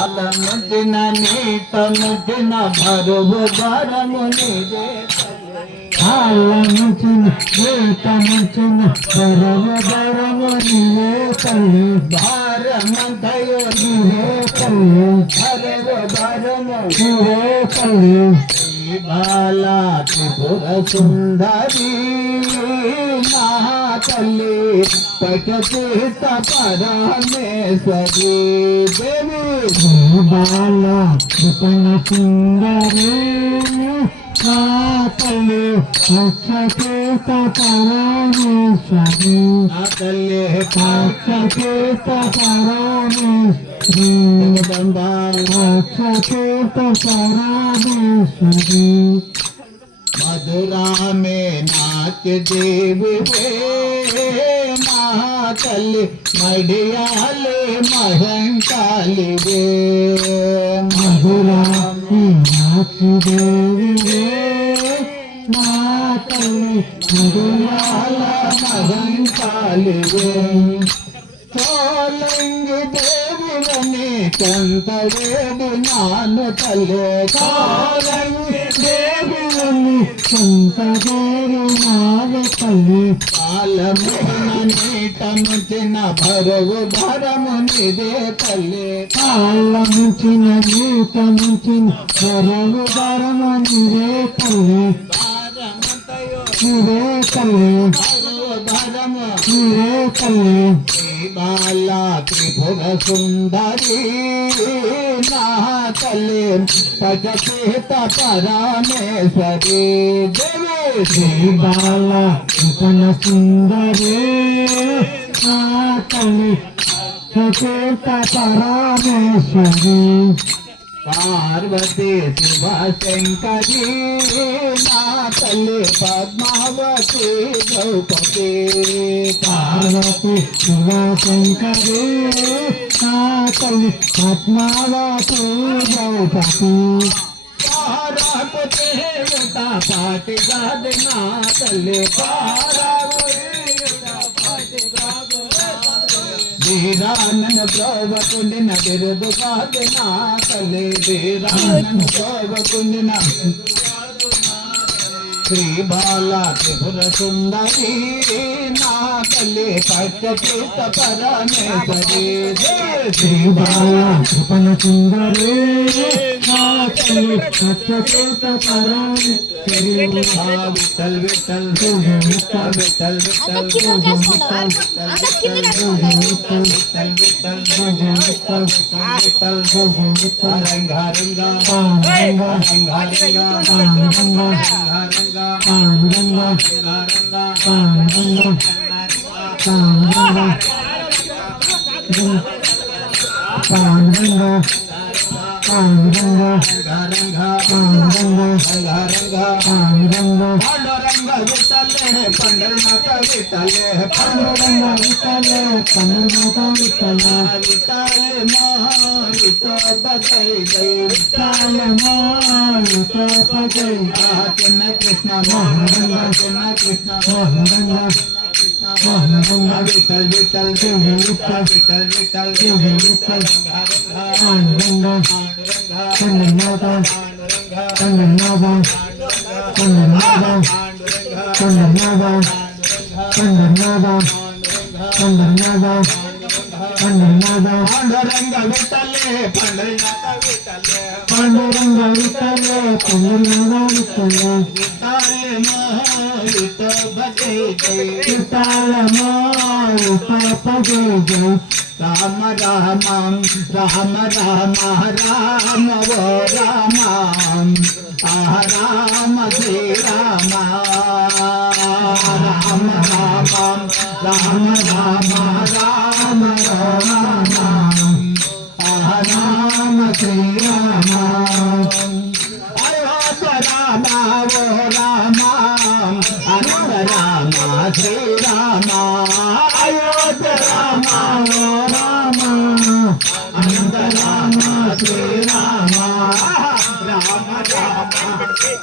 అలముచిన నీటముచిన భరువు భారము నీదే అలముచిన నీటముచిన భరువు భారము నీదే తల్లి భారమంతయో నీదే తల్లి భరువు భారము నీదే తల్లి బాలా త్రిపుర సుందరి నా తల్లి పకచేత పరమేశ్వరి దేవి బాలా త్రిపుర సుందరి నా తల్లి పకచేత పరమేశ్వరి నా తల్లి పకచేత పరమేశ్వరి పకచేత పరమేశ్వరి मधुरा में नाच देवी वे महाकाली मडियाले महंकाली वे मधुरा में नाच देवी वे महाकाली मडियाले महंकाली वे सोलंगी देवी बने कंतवेदी नान तले सोलंगी देवी संतगेरु नाव तल्ली కాలమున నీటముచిన భరవు ధరము నిదే తల్లి కాలముచిన నీటముచిన భరవు ధరము నిదే తల్లి నిదే తల్లి ధరము నిదే తల్లి బాలా త్రిపుర సుందరి నా తల్లి పచచేత పరమేశ్వరి దేవి శ్రీ బాలా త్రిపుర సుందరి నా తల్లి పచచేత పరమేశ్వరి పార్వతీ శివ శంకరి నా తల్లి పద్మావతి ద్రౌపది పార్వతి శివ శంకరి నా తల్లి పద్మావతి ద్రౌపది పారాకుటేయుత పాటి గాది నా తల్లి వీరానన ప్రోవకుండిన బిరుదు కాదు నా తల్లి వీరానన ప్రోవకుండిన శ్రీ బాలా త్రిపుర సుందరి నా తల్లి పచ్చచేత పరమేశ్వరి శ్రీ బాలా త్రిపుర సుందరి నా తల్లి పచ్చచేత పరమేశ్వరి విఠల్ విఠల్ విఠల్ విఠల్ రంగా పాండురంగా పాండురంగా పాండురంగా పాండురంగా పాండురంగా పాండురంగా పాండురంగా పండురంగ విఠలే పాండురంగా విఠలే పండురంగ విఠలే విఠలే మారుతో బజై జై విఠల మారుతో బజై చిన్న కృష్ణ మోహనంగ చిన్న కృష్ణ మోహనంగ మోహనంగ విఠల్ విఠల్ విఠల్ విఠల్ విఠల్ విఠల్ పాండురంగ కన్ననాథ కన్ననాథ కన్ననాథ కన్ననాథ కన్ననాథ కన్ననాథ కన్ననాథ పాండురంగ విఠలే పండురంగ విఠలే పాండురంగ విఠలే కన్ననాథ విఠలే విఠలే మారుతో బజై జై విఠల మారుతో బజై జై రామ రామ రామ రామ రామ ఓ రామ రామ శ్రీ రామ రామ రామ రామ రామ రామ రామ రామ శ్రీ రామ అయోధ్య రామ ఓ రామ అనంత రామ శ్రీ రామ అయోధ్య రామ ఓ రామ అనంత రామ శ్రీ రామ రామ రామ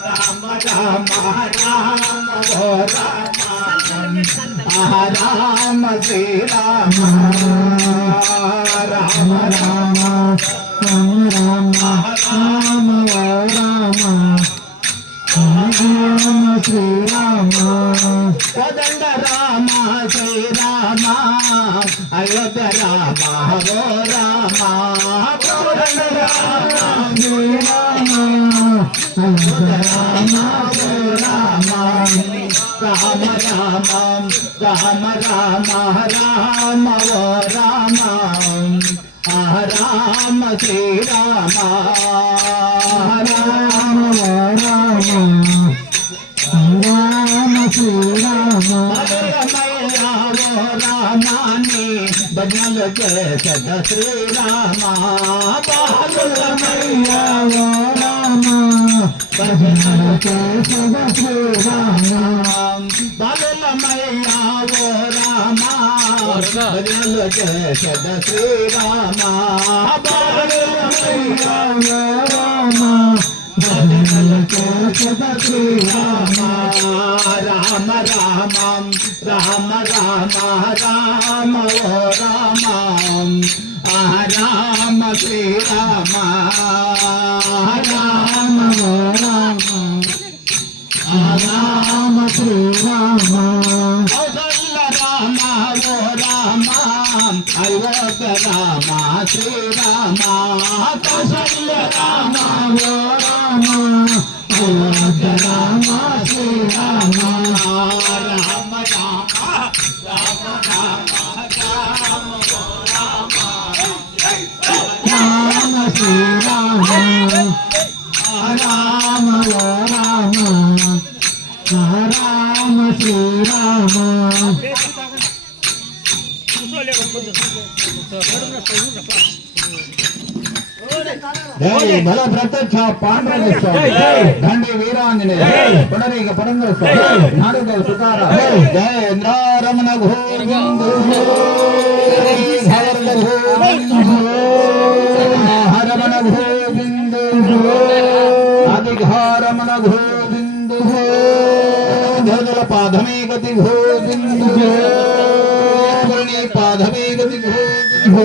రామ రామ రామ ఓ రామ రామ శ్రీ రామ రామ రామ రామ రామ రామ రామ శ్రీరామ కోదండ రామ శ్రీరామ అయోధ్య రామ హో రామ కోదండ రామ శ్రీరామ అయోధ్య రామ రామ రామ రామ రామ రామ రామ ఓ రామ రామ శ్రీరామ రామ రామ రామ శ్రీరామ రామాని భజనలు చేసద శ్రీరామ బాలులమయ్య రామ భజనలు చేసద శ్రీరామ బాలులమయ్య రామ భజనలు చేసద శ్రీరామ బాలులమయ్య రామ భజనలు చేసద శ్రీరామ రామ రామ రామ రామ రామ ఓ రామ రామ శ్రీరామ రామ రామ రామ శ్రీరామ కౌసల్య రామ ఓ రామ అయోధ్య రామ శ్రీరామ కౌసల్య రామ ఓ రామ అయోధ్య రామ శ్రీరామ రామ రామ రామ రామ రామ శ్రీరామ రామ రామ రామ శ్రీరామ జై బల ప్రత్యక్ష పాండురంగ స్వామి దండి వీరాంజనేయ పునరీక పురంధర స్వామి నాడుగ సుతార జయ ఇంద్రారమణ గోవింద హరమణ గోవింద అధిఘారమణ గోవింద ధనుల పాదమే గతి గోవింద పాదమే గతి గోవింద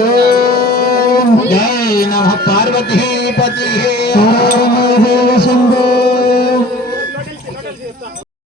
జై నమ పార్వతీ పతి శంభో